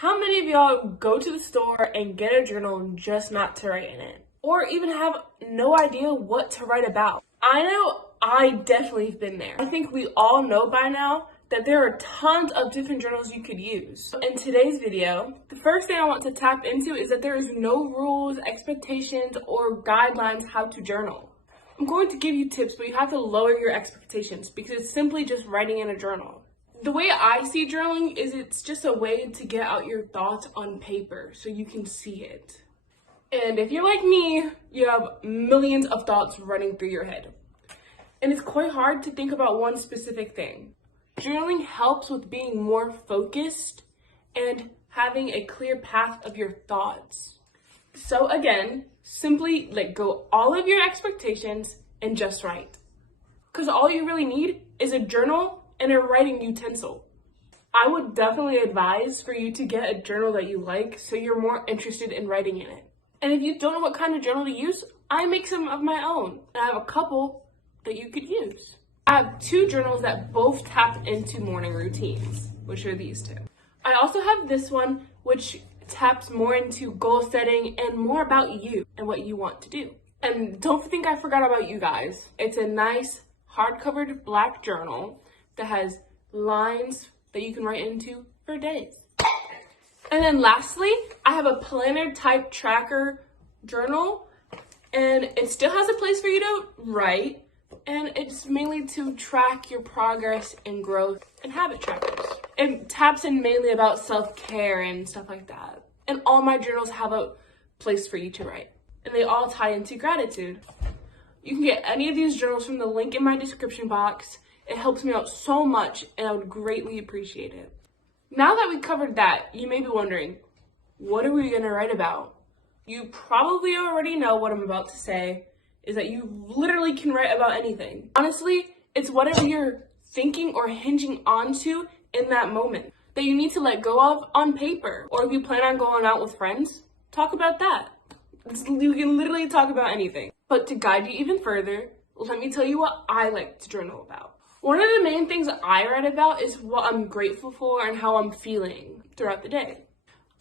How many of y'all go to the store and get a journal just not to write in it? Or even have no idea what to write about? I know I definitely have been there. I think we all know by now that there are tons of different journals you could use. In today's video, the first thing I want to tap into is that there is no rules, expectations, or guidelines how to journal. I'm going to give you tips, but you have to lower your expectations because it's simply just writing in a journal. The way I see journaling is it's just a way to get out your thoughts on paper so you can see it. And if you're like me, you have millions of thoughts running through your head. And it's quite hard to think about one specific thing. Journaling helps with being more focused and having a clear path of your thoughts. So again, simply let go all of your expectations and just write. Because all you really need is a journal and a writing utensil. I would definitely advise for you to get a journal that you like so you're more interested in writing in it. And if you don't know what kind of journal to use, I make some of my own. And I have a couple that you could use. I have two journals that both tap into morning routines, which are these two. I also have this one, which taps more into goal setting and more about you and what you want to do. And don't think I forgot about you guys. It's a nice hard-covered black journal that has lines that you can write into for days. And then lastly, I have a planner type tracker journal, and it still has a place for you to write, and it's mainly to track your progress and growth and habit trackers. It taps in mainly about self-care and stuff like that. And all my journals have a place for you to write, and they all tie into gratitude. You can get any of these journals from the link in my description box. It helps me out so much, and I would greatly appreciate it. Now that we covered that, you may be wondering, what are we going to write about? You probably already know what I'm about to say, is that you literally can write about anything. Honestly, it's whatever you're thinking or hinging onto in that moment that you need to let go of on paper. Or if you plan on going out with friends, talk about that. You can literally talk about anything. But to guide you even further, let me tell you what I like to journal about. One of the main things I write about is what I'm grateful for and how I'm feeling throughout the day.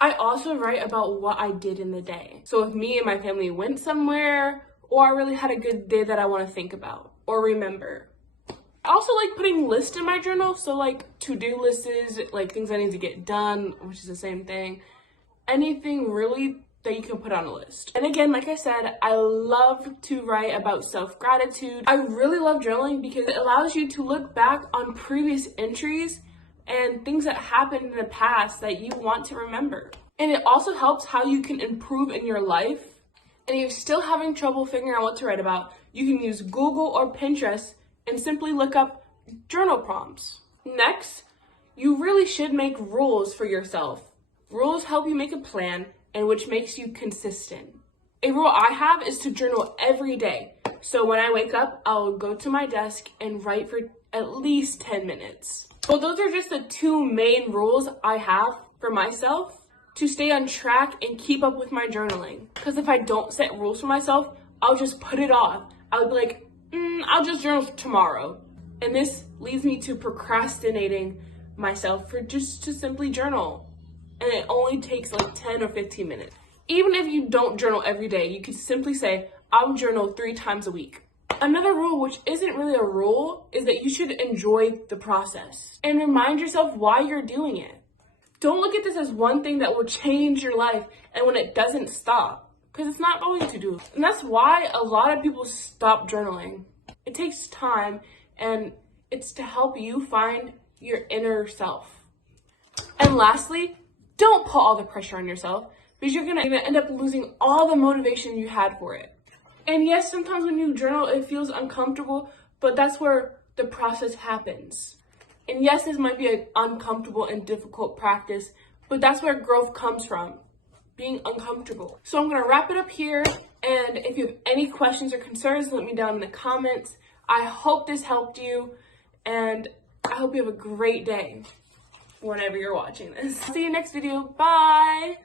I also write about what I did in the day. So if me and my family went somewhere, or I really had a good day that I want to think about or remember. I also like putting lists in my journal. So like to-do lists, like things I need to get done, which is the same thing. Anything really that you can put on a list. And again, like I said, I love to write about self-gratitude. I really love journaling because it allows you to look back on previous entries and things that happened in the past that you want to remember. And it also helps how you can improve in your life. And if you're still having trouble figuring out what to write about, you can use Google or Pinterest and simply look up journal prompts. Next, you really should make rules for yourself. Rules help you make a plan, and which makes you consistent. A rule I have is to journal every day. So when I wake up, I'll go to my desk and write for at least 10 minutes. Well, those are just the two main rules I have for myself to stay on track and keep up with my journaling. Because if I don't set rules for myself, I'll just put it off. I'll be like, I'll just journal tomorrow. And this leads me to procrastinating myself for just to simply journal. And it only takes like 10 or 15 minutes. Even if you don't journal every day, you could simply say, I'll journal 3 times a week. Another rule, which isn't really a rule, is that you should enjoy the process and remind yourself why you're doing it. Don't look at this as one thing that will change your life and when it doesn't stop, because it's not going to do. And that's why a lot of people stop journaling. It takes time, and it's to help you find your inner self. And lastly, don't put all the pressure on yourself because you're going to end up losing all the motivation you had for it. And yes, sometimes when you journal, it feels uncomfortable, but that's where the process happens. And yes, this might be an uncomfortable and difficult practice, but that's where growth comes from, being uncomfortable. So I'm going to wrap it up here. And if you have any questions or concerns, let me down in the comments. I hope this helped you, and I hope you have a great day whenever you're watching this. See you next video. Bye.